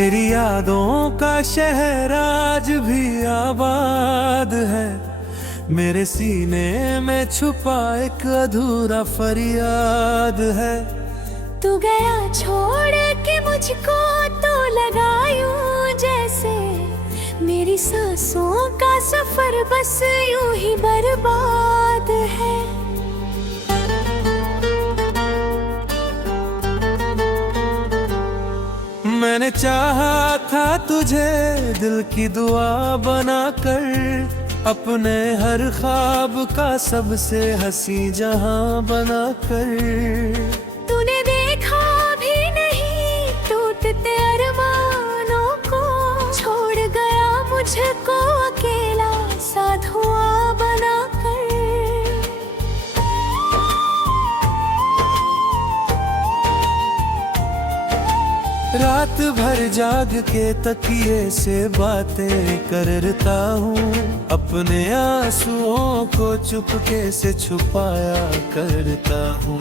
तेरी यादों का शहर आज भी आबाद है, मेरे सीने में छुपा एक अधूरा फरियाद है। तू गया छोड़ के मुझको तो लगा यूं जैसे मेरी सांसों का सफर बस यूं ही बर्बाद है। मैंने चाहा था तुझे दिल की दुआ बनाकर, अपने हर ख्वाब का सबसे हंसी जहां बनाकर। तूने देखा भी नहीं टूटते अरमानों को, छोड़ गया मुझको अकेला सा धुआं बनाकर। रात भर जाग के तकिए से बातें करता हूँ, अपने आंसुओं को चुपके से छुपाया करता हूँ।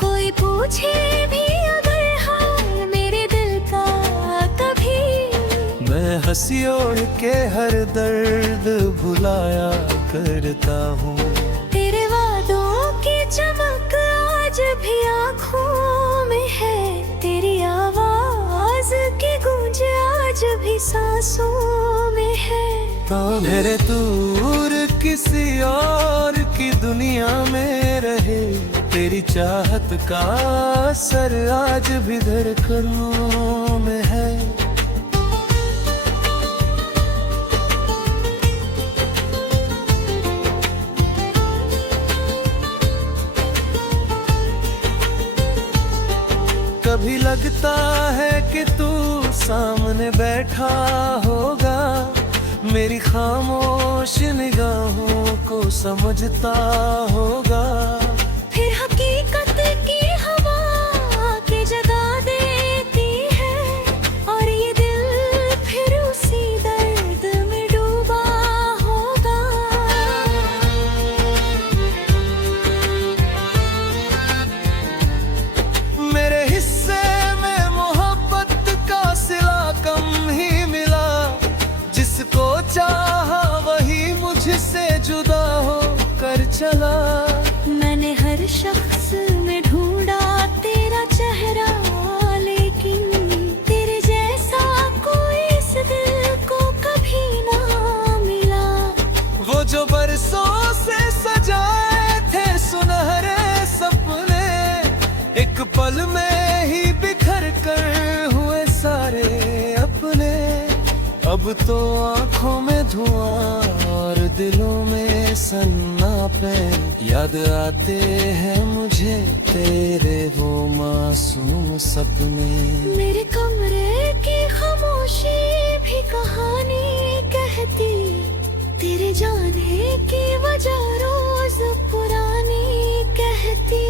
कोई पूछे भी अगर हाल मेरे दिल का कभी, मैं हंसी ओढ़ के हर दर्द भुलाया करता हूँ। तेरे वादों की चमक आज भी आँखों में है, तेरी आवाज की गूंज आज भी सांसों में है। तो मेरे दूर किसी और की दुनिया में रहे, तेरी चाहत का असर आज भी धड़कनों में है। कभी लगता है कि तू सामने बैठा होगा, मेरी खामोश निगाहों को समझता होगा। फिर हकीकत की हवा के जगा देती है, और ये दिल फिर उसी दर्द में डूबा होगा। मेरे हिस्से में मोहब्बत का सिला कम ही मिला, जिसको चाहा वही मुझसे जुदा हो कर चला। मैंने हर शख्स में ढूंढा तेरा चेहरा, लेकिन तेरे जैसा कोई इस दिल को कभी ना मिला। वो जो बरसों से सजाए थे सुनहरे सपने, एक पल में ही बिखर कर हुए सारे अपने। अब तो आंखों में धुआं और दिलों में सन्नापे, याद आते हैं मुझे तेरे वो मासूम सपने। मेरे कमरे की खामोशी भी कहानी कहती, तेरे जाने की वजह रोज पुरानी कहती।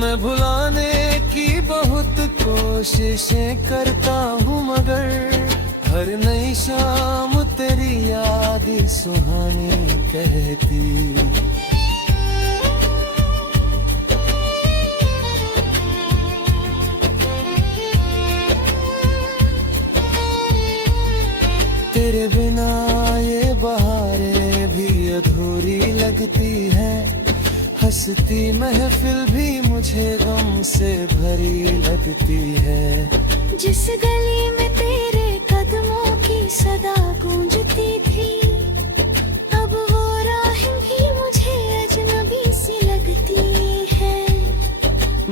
मैं भुलाने की बहुत कोशिशें करता हूँ, मगर हर नई शाम तेरी याद सुहानी कहती। तेरे बिना ये बहारें भी अधूरी लगती है, हंसती महफिल भी मुझे गम से भरी लगती है। जिस गली में तेरे कदमों की सदा गूंजती थी, अब वो राह भी मुझे अजनबी सी लगती है।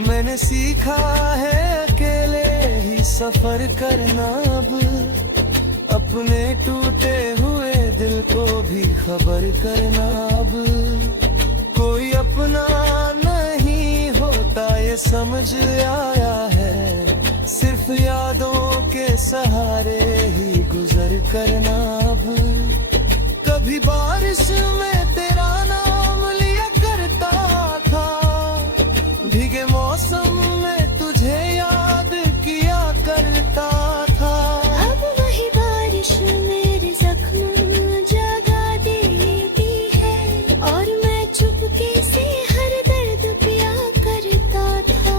मैंने सीखा है अकेले ही सफर करना, अब अपने टूटे हुए दिल को भी खबर करना। अब कोई अपना नहीं होता ये समझ आया है, सिर्फ यादों के सहारे ही गुजर करना। अब कभी बारिश में तेरा नाम लिया करता था, भीगे मौसम में तुझे याद किया करता था। अब वही बारिश मेरे जख्म जगा देती है, और मैं चुपके से हर दर्द पिया करता था।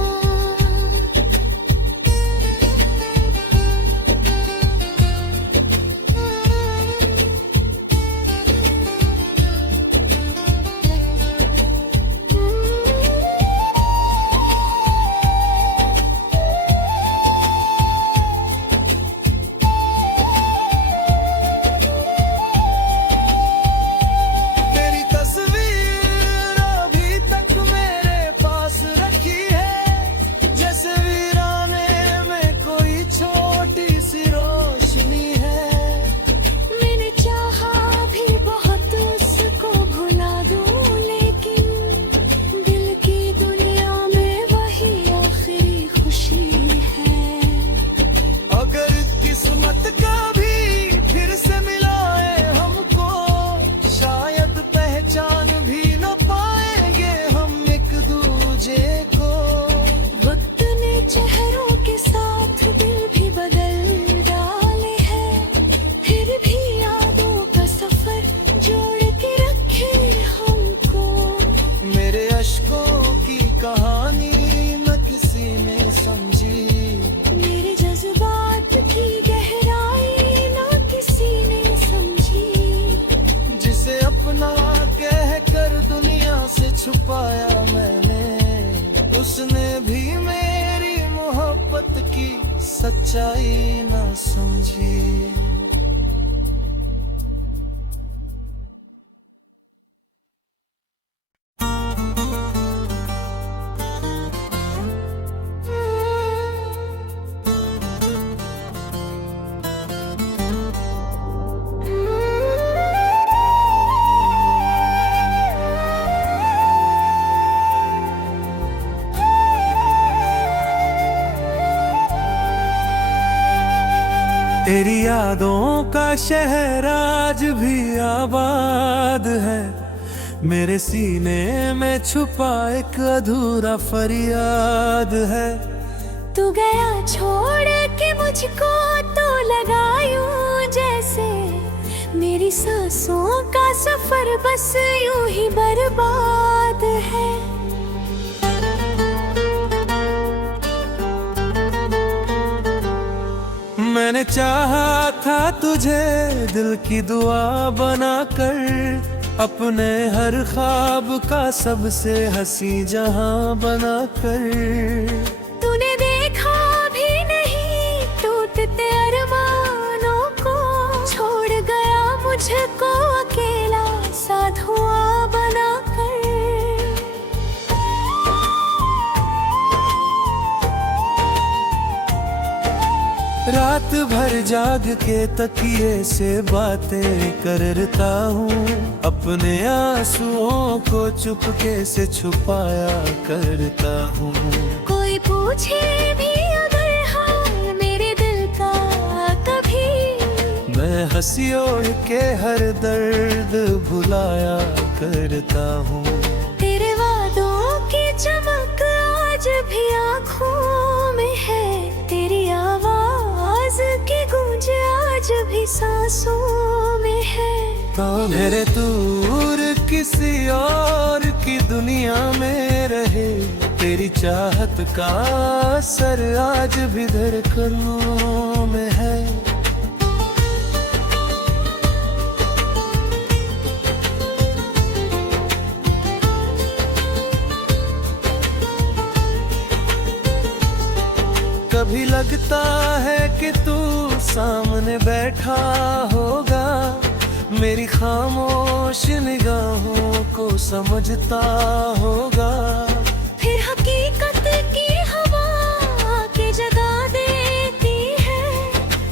छुपाया मैंने, उसने भी मेरी मोहब्बत की सच्चाई ना समझी। तेरी यादों का शहर आज भी आबाद है, मेरे सीने में छुपा एक अधूरा फरियाद है। तू गया छोड़ के मुझको तो लगा यूं जैसे मेरी सांसों का सफर बस यूं ही बर्बाद है। मैंने चाहा था तुझे दिल की दुआ बनाकर, अपने हर ख्वाब का सबसे हंसी जहां बनाकर। तूने देखा भी नहीं टूटते अरमानों को, छोड़ गया मुझको अकेला सा धुआं बनाकर। रात भर जाग के तकिए से बातें करता हूँ, अपने आंसुओं को चुपके से छुपाया करता हूँ। कोई पूछे भी अगर हाल मेरे दिल का कभी, मैं हंसी ओढ़ के हर दर्द भुलाया करता हूँ। तेरे वादों की चमक आज भी आँखों में है, तेरी आवाज की गूंज आज भी सांसों में है। तो मेरे दूर किसी और की दुनिया में रहे, तेरी चाहत का असर आज भी धड़कनों में है। कभी लगता है कि तू सामने बैठा होगा, मेरी खामोश निगाहों को समझता होगा। फिर हकीकत की हवा के जगा देती है,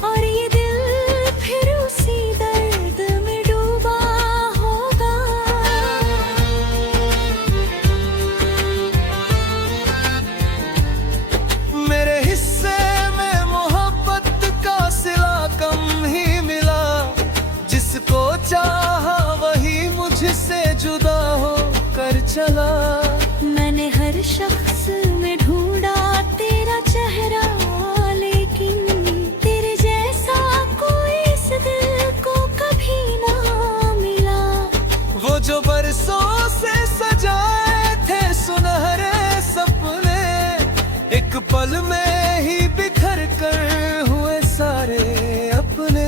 और ये दिल फिर उसी दर्द में डूबा होगा। मेरे हिस्से में मोहब्बत का सिला कम ही मिला, जिसको चाहा वही मुझसे जुदा हो कर चला। मैंने हर शख्स में ढूंढा तेरा चेहरा, लेकिन तेरे जैसा कोई इस दिल को कभी ना मिला। वो जो बरसों से सजाए थे सुनहरे सपने, एक पल में ही बिखर कर हुए सारे अपने।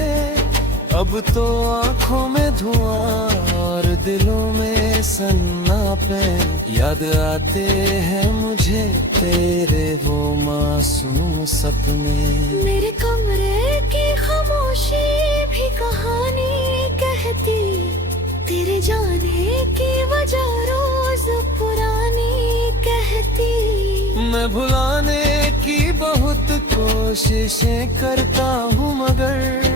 अब तो आंखों में धुआं और दिलों में सन्नापे, याद आते हैं मुझे तेरे वो मासूम सपने। मेरे कमरे की खामोशी भी कहानी कहती, तेरे जाने की वजह रोज पुरानी कहती। मैं भुलाने की बहुत कोशिशें करता हूँ, मगर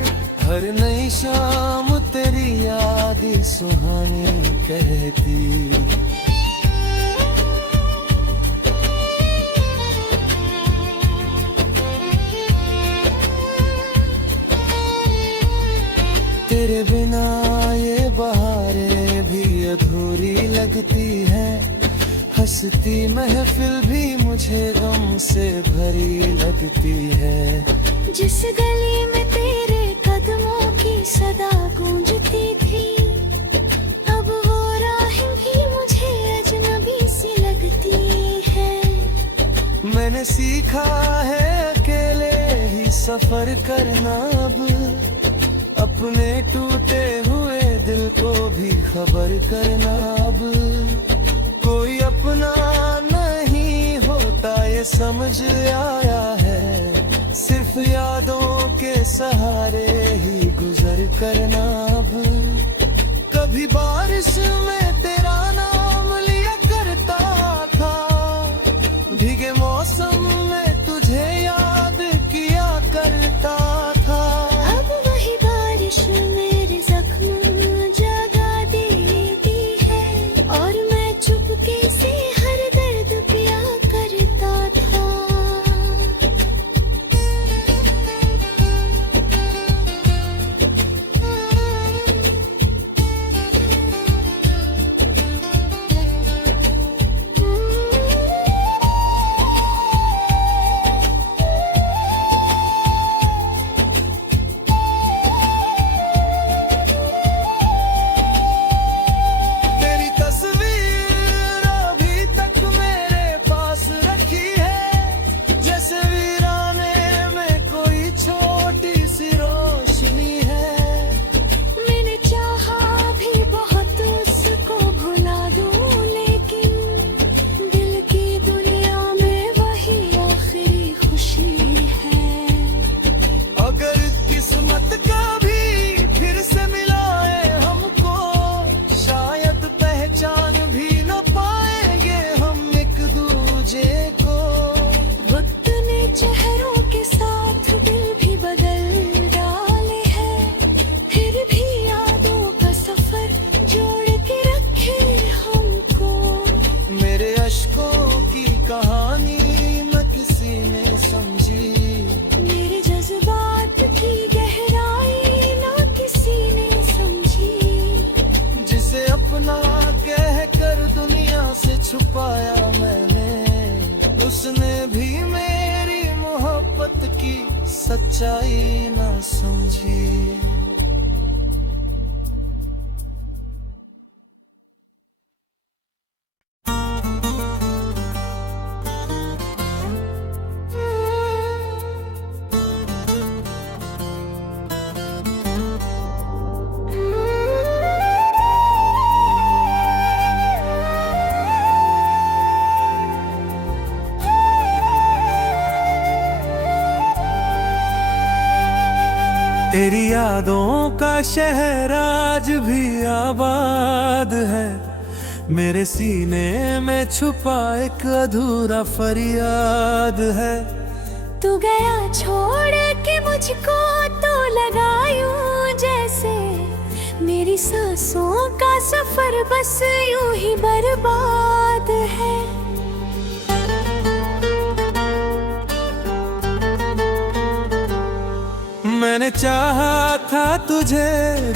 हर नई शाम तेरी याद ही सुहानी कहती। तेरे बिना ये बहारें भी अधूरी लगती है, हंसती महफिल भी मुझे गम से भरी लगती है। जिस गली में तेरे कदमों की सदा गूंजती थी, अब वो राह भी मुझे अजनबी सी लगती है। मैंने सीखा है अकेले ही सफर करना, अब अपने टूटे हुए दिल को भी खबर करना। अब कोई समझ आया है, सिर्फ यादों के सहारे ही गुजर करना अब। कभी बारिश में तेरा नाम लिया करता था, भीगे मौसम में तुझे याद किया करता था। अब वही बारिश मेरे जख्म जगा देती है, और मैं चुपके से हर दर्द पिया करता था। तेरी तस्वीर अभी तक मेरे पास रखी है, जैसे वीराने में कोई छोटी सी रोशनी है। मैंने चाहा भी बहुत उसको भुला दूं, लेकिन दिल की दुनिया में वही आखिरी खुशी है। अगर किस्मत कभी फिर से मिलाए हमको, शायद पहचान भी न पाएंगे हम एक दूजे को। वक्त ने चेहरों के साथ दिल भी बदल डाले हैं, फिर भी यादों का सफर जोड़ के रखे हमको। मेरे अश्कों की कहानी न किसी ने समझी, मेरे जज्बात की गहराई ना किसी ने समझी। जिसे अपना कह कर दुनिया से छुपाया मैंने, उसने भी मेरी मोहब्बत की सच्चाई न समझी। तेरी यादों का शहर आज भी आबाद है, मेरे सीने में छुपा एक अधूरा फरियाद है। तू गया छोड़ के मुझको तो लगा यूं जैसे मेरी सांसों का सफर बस यूं ही बर्बाद है। मैंने चाहा था तुझे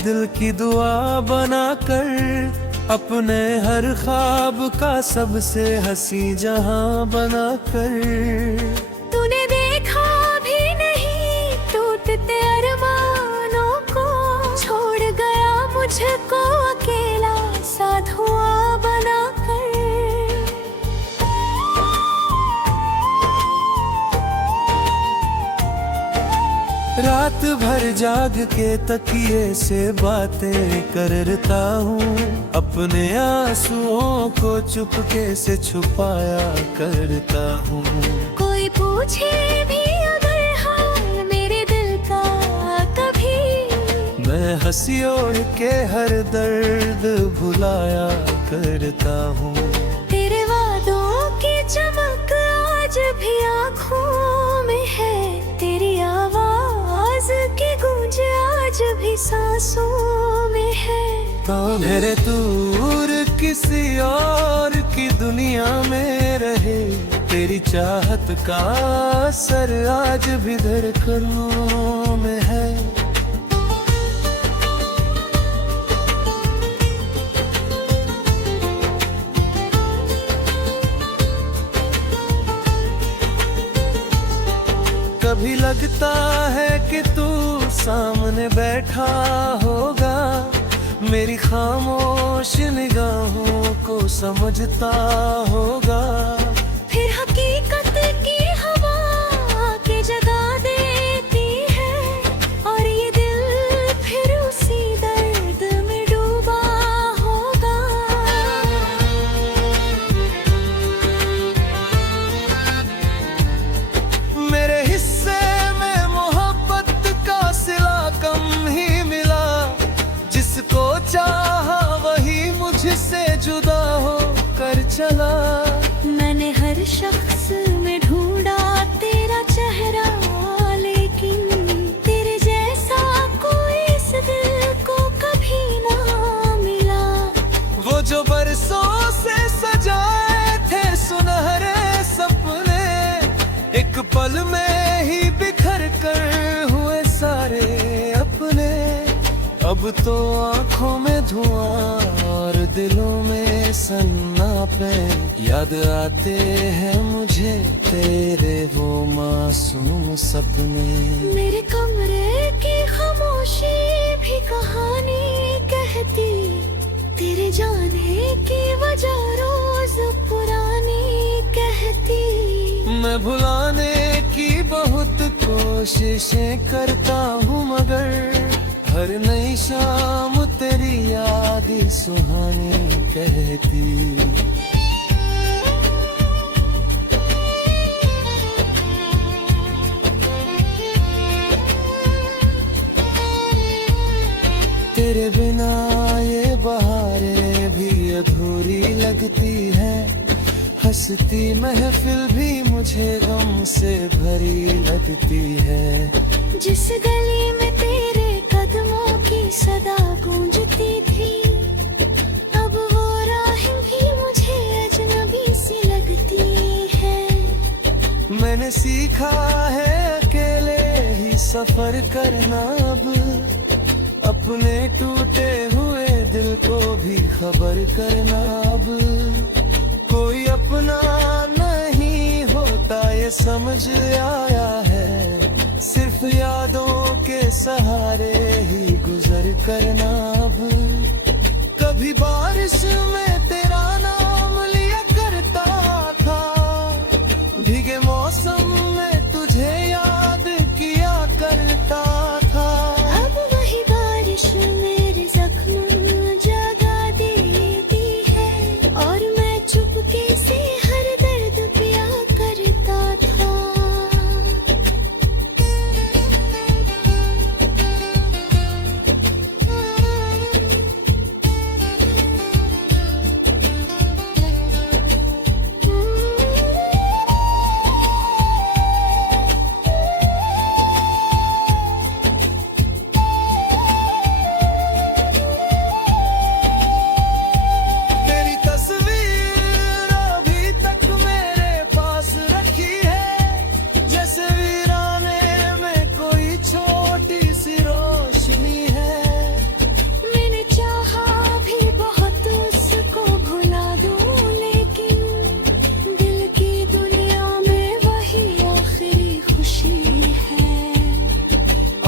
दिल की दुआ बनाकर, अपने हर ख्वाब का सबसे हंसी जहां बनाकर। तूने देखा भी नहीं टूटते अरमानों को, छोड़ गया मुझको अकेला साधुआ बनाकर। रात भर जाग के तकिए से बातें करता हूँ, अपने आंसुओं को चुपके से छुपाया करता हूँ। कोई पूछे भी अगर हाल मेरे दिल का कभी, मैं हंसी ओढ़ के हर दर्द भुलाया करता हूँ। तेरे वादों की चमक आज भी आँखों में है, तेरी आवाज की गूंज आज भी सांसों में है। मेरे दूर किसी और की दुनिया में रहे, तेरी चाहत का असर आज भी धड़कनों में है। कभी लगता है कि तू सामने बैठा होगा, मेरी खामोश निगाहों को समझता होगा। फिर हकीकत की हवा के जगा देती है, और ये दिल फिर उसी दर्द में डूबा होगा। चला। मैंने हर शख्स में ढूंढा तेरा चेहरा, लेकिन तेरे जैसा कोई इस दिल को कभी ना मिला। वो जो बरसों से सजाए थे सुनहरे सपने, एक पल में ही बिखर कर हुए सारे अपने। अब तो आंखों में धुआं और दिलों में सन्नापे, याद आते हैं मुझे तेरे वो मासूम सपने। मेरे कमरे की खामोशी भी कहानी कहती, तेरे जाने की वजह रोज पुरानी कहती। मैं भुलाने की बहुत कोशिशें करता हूँ, मगर हर नई शाम तेरी याद ही सुहानी कहती। तेरे बिना ये बहारें भी अधूरी लगती है, हंसती महफिल भी मुझे गम से भरी लगती है। जिस गली में तेरे कदमों की सदा गूंजती थी, अब वो राह भी मुझे अजनबी सी लगती है। मैंने सीखा है अकेले ही सफर करना, अब अपने टूटे हुए दिल को भी खबर करना। अब कोई अपना नहीं होता ये समझ आया है, सिर्फ यादों के सहारे ही गुजर करना। अब कभी बारिश में तेरा नाम लिया करता था, भीगे मौसम में तुझे याद किया करता था। अब वही बारिश मेरे जख्म जगा देती है, और मैं चुपके से हर दर्द पिया करता था। तेरी तस्वीर अभी तक मेरे पास रखी है, जैसे वीराने में कोई छोटी सी रोशनी है। मैंने चाहा भी बहुत उसको भुला दूं, लेकिन दिल की दुनिया में वही आखिरी खुशी है।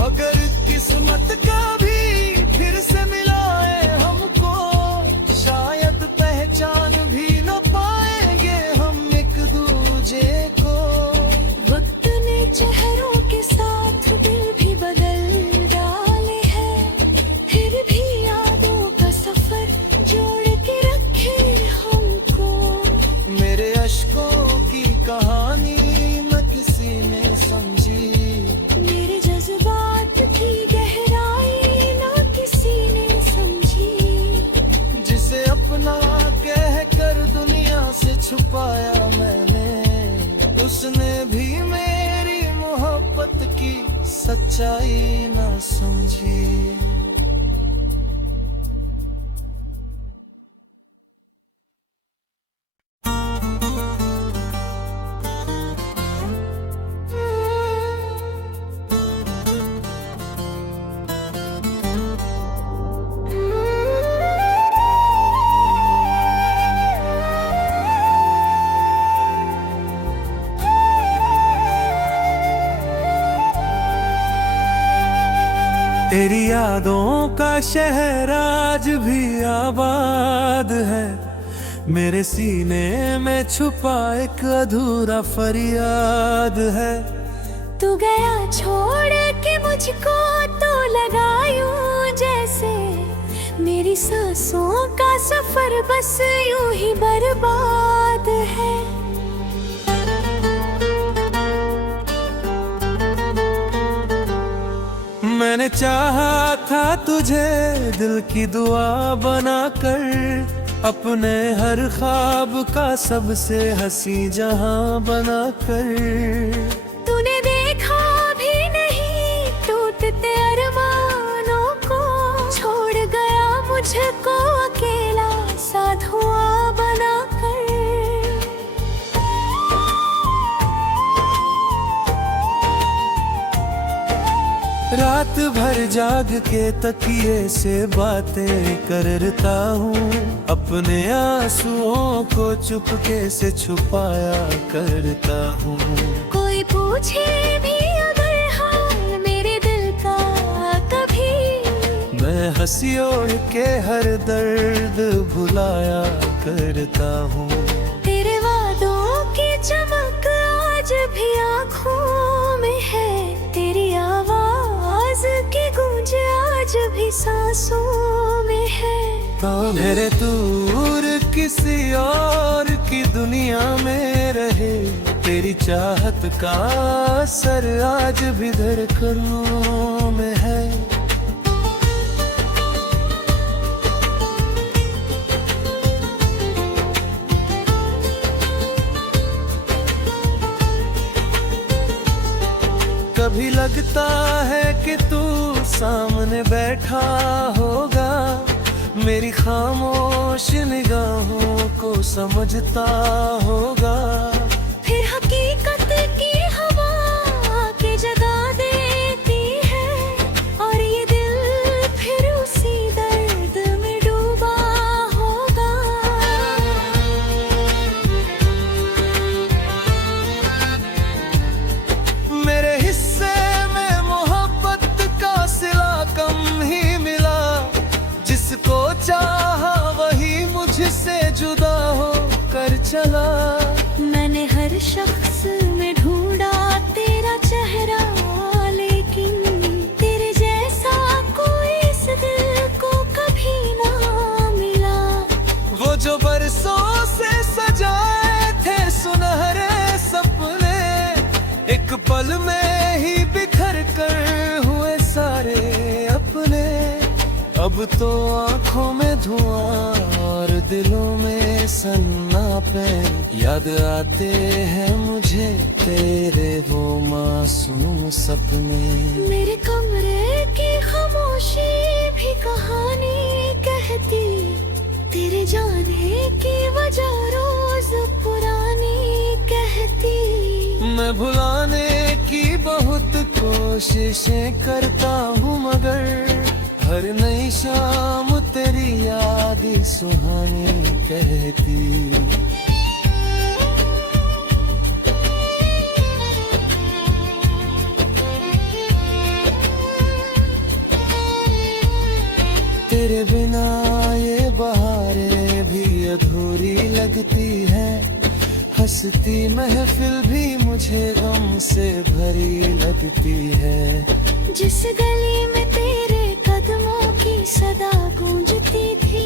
अगर किस्मत कभी फिर से मिलाए हमको, शायद पहचान भी न पाएंगे हम एक दूजे को। वक्त ने चेहरों के साथ दिल भी बदल डाले हैं, फिर भी यादों का सफर जोड़ के रखे हमको। मेरे अश्कों की कहानी न किसी ने समझी, मेरे जज्बात की गहराई ना किसी ने समझी। जिसे अपना कह कर दुनिया से छुपाया मैंने, उसने भी मेरी मोहब्बत की सच्चाई न समझी। तेरी यादों का शहर आज भी आबाद है, मेरे सीने में छुपा एक अधूरा फरियाद है। तू गया छोड़ के मुझको तो लगा यूं जैसे मेरी सांसों का सफर बस यूं ही बर्बाद है। मैंने चाहा था तुझे दिल की दुआ बनाकर, अपने हर ख्वाब का सबसे हंसी जहां बनाकर। तूने देखा भी नहीं टूटते अरमानों को, छोड़ गया मुझको अकेला सा धुआं बनाकर। रात भर जाग के तकिए से बातें करता हूँ, अपने आंसुओं को चुपके से छुपाया करता हूँ। कोई पूछे भी अगर हाल मेरे दिल का कभी, मैं हंसी ओढ़ के हर दर्द भुलाया करता हूँ। तेरे वादों की चमक आज भी आँखों में है, तेरी आवाज की गूंज आज भी सांसों में है। मेरे दूर किसी और की दुनिया में रहे, तेरी चाहत का असर आज भी धड़कनों में है। कभी लगता है कि तू सामने बैठा होगा, मेरी खामोश निगाहों को समझता होगा। फिर हकीकत की हवा के जगा देती है, और ये दिल फिर उसी दर्द में डूबा होगा। मेरे हिस्से में मोहब्बत का सिला कम ही मिला, जिसको चाहा वही मुझसे जुदा हो कर चला। मैंने हर शख्स में ढूंढा तेरा चेहरा, लेकिन तेरे जैसा कोई इस दिल को कभी ना मिला। वो जो बरसों से सजाए थे सुनहरे सपने, एक पल में ही बिखर कर हुए सारे अपने। अब तो आंखों में धुआं और दिलों में सन्नापे, याद आते हैं मुझे तेरे वो मासूम सपने। मेरे कमरे की खामोशी भी कहानी कहती, तेरे जाने की वजह रोज पुरानी कहती। मैं भुलाने की बहुत कोशिशें करता हूँ, मगर हर नई शाम तेरी याद ही सुहानी कहती। तेरे बिना ये बहारें भी अधूरी लगती है, हंसती महफिल भी मुझे गम से भरी लगती है। जिस गली में तेरे कदमों की सदा गूंजती थी,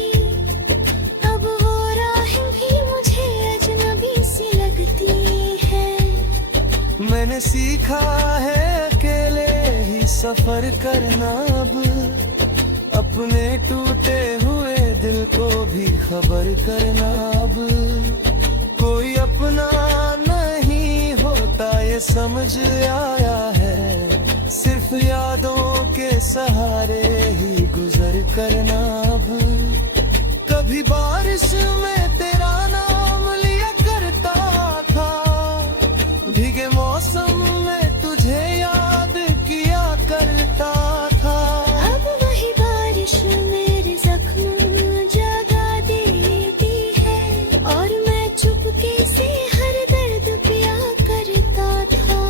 अब वो राह भी मुझे अजनबी सी लगती है। मैंने सीखा है अकेले ही सफर करना, अब अपने टूटे हुए दिल को भी खबर करना। अब कोई अपना नहीं होता ये समझ आया है, सिर्फ यादों के सहारे ही गुजर करना। अब कभी बारिश में तेरा नाम लिया करता था, भीगे मौसम में तुझे याद किया करता था। अब वही बारिश मेरे जख्म जगा देती है, और मैं चुपके से हर दर्द पिया करता था।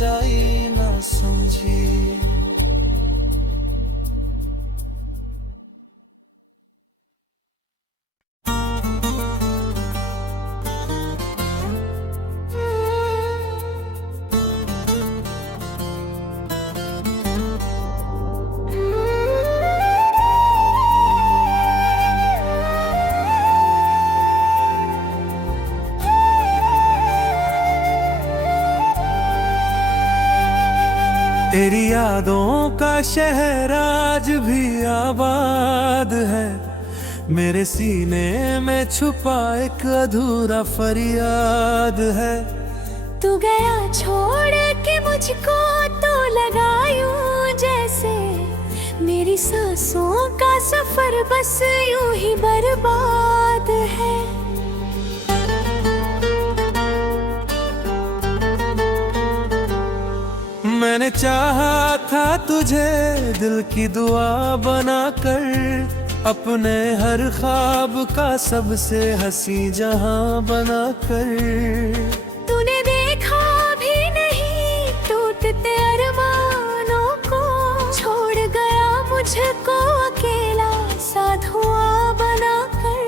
सच्चाई ना समझी। तेरी यादों का शहर आज भी आबाद है, मेरे सीने में छुपा एक अधूरा फरियाद है। तू गया छोड़ के मुझको तो लगा यूं जैसे मेरी सांसों का सफर बस यूं ही बर्बाद है। मैंने चाहा था तुझे दिल की दुआ बनाकर, अपने हर ख्वाब का सबसे हंसी जहां बनाकर। तूने देखा भी नहीं टूटते अरमानों को, छोड़ गया मुझको अकेला सा धुआं बनाकर।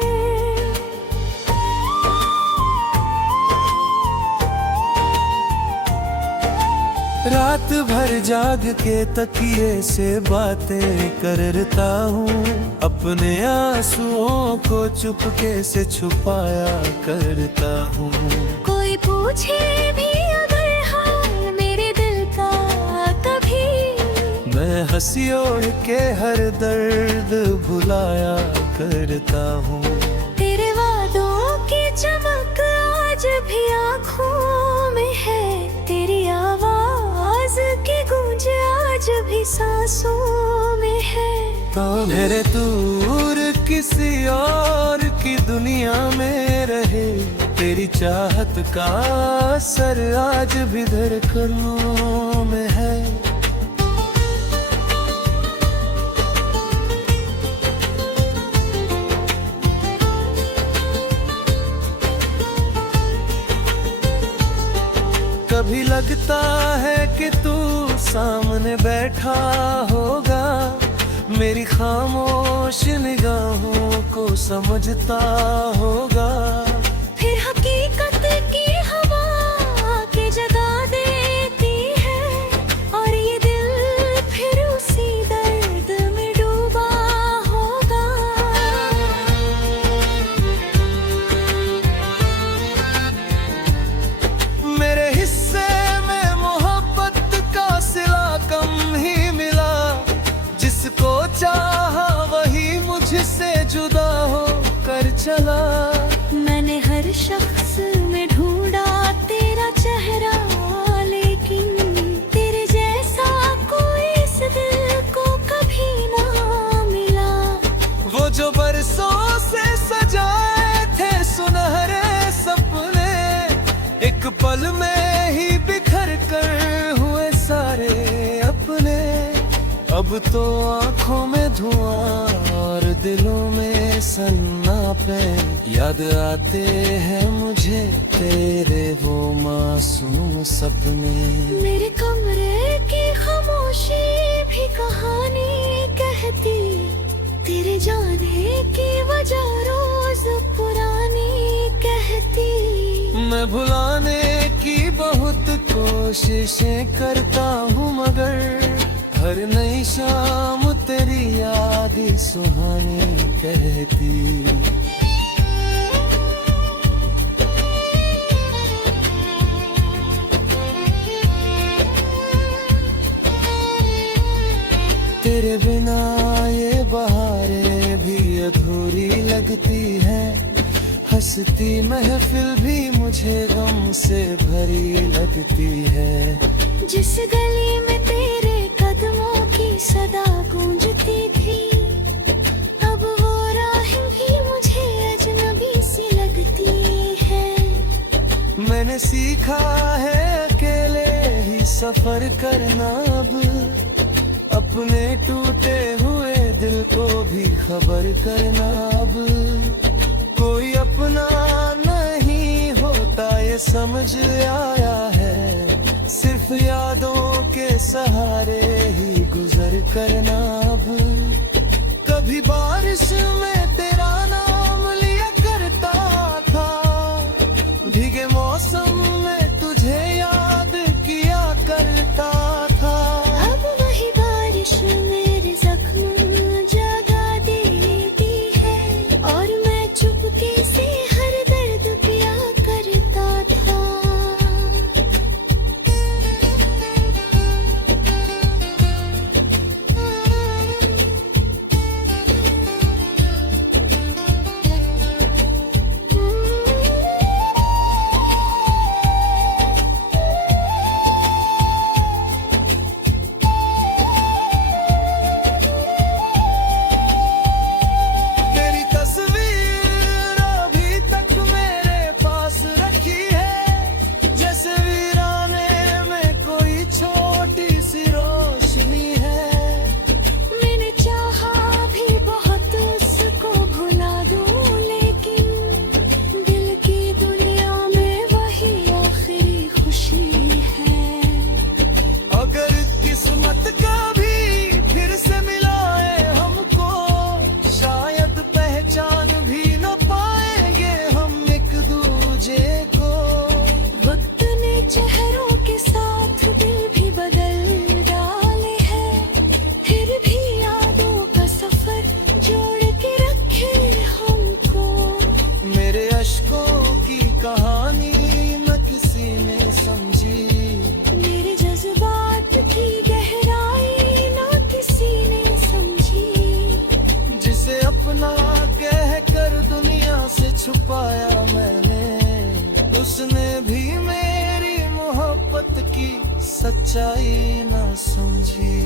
रात भर जाग के तकिए से बातें करता हूँ, अपने आंसुओं को चुपके से छुपाया करता हूँ। कोई पूछे भी अगर हाल मेरे दिल का कभी, मैं हंसी ओढ़ के हर दर्द भुलाया करता हूँ। तेरे वादों की चमक आज भी आँखों में है, तेरी आवाज की गूंज आज भी सांसों में है। तो मेरे दूर किसी और की दुनिया में रहे, तेरी चाहत का असर आज भी धड़कनों में है। कभी लगता है कि तू सामने बैठा होगा, मेरी खामोश निगाहों को समझता होगा। फिर हकीकत की हवा के जगा देती है, और ये दिल फिर उसी दर्द में डूबा होगा। मेरे हिस्से में मोहब्बत का सिला कम ही मिला, जिसको चाहा वही मुझसे जुदा हो कर चला। मैंने हर शख्स में ढूंढा तेरा चेहरा, लेकिन तेरे जैसा कोई इस दिल को कभी ना मिला। वो जो बरसों से सजाए थे सुनहरे सपने, एक पल में ही बिखर कर हुए सारे अपने। अब तो आंखों में धुआं और दिलों में सन्नापे, याद आते हैं मुझे तेरे वो मासूम सपने। मेरे कमरे की खामोशी भी कहानी कहती, तेरे जाने की वजह रोज पुरानी कहती। मैं भुलाने की बहुत कोशिशें करता हूँ, मगर हर नई शाम तेरी याद ही सुहानी कहती। तेरे बिना ये बहारें भी अधूरी लगती है, हंसती महफिल भी मुझे गम से भरी लगती है। जिस गली में तेरे कदमों की सदा गूंजती थी, अब वो राह भी मुझे अजनबी सी लगती है। मैंने सीखा है अकेले ही सफर करना, अब अपने टूटे हुए दिल को भी खबर करना। अब कोई अपना नहीं होता ये समझ आया है, सिर्फ यादों के सहारे ही गुजर करना अब। कभी बारिश में तेरा नाम लिया करता था, भीगे मौसम में तुझे याद किया करता था। अब वही बारिश मेरे जख्म जगा देती है, और मैं चुपके से हर दर्द पिया करता था। तेरी तस्वीर अभी तक मेरे पास रखी है, जैसे वीराने में कोई छोटी सी रोशनी है। मैंने चाहा भी बहुत उसको भुला दूं, लेकिन दिल की दुनिया में वही आखिरी खुशी है। अगर किस्मत कभी फिर से मिलाए हमको, शायद पहचान भी न पाएंगे हम एक दूजे को। वक्त ने चेहरों के साथ दिल भी बदल डाले हैं, फिर भी यादों का सफर जोड़ के रखे हमको। मेरे अश्कों की कहानी न किसी ने समझी, मेरे जज्बात की गहराई ना किसी ने समझी। जिसे अपना कह कर दुनिया से छुपाया मैंने, उसने भी मेरी मोहब्बत की सच्चाई न समझी।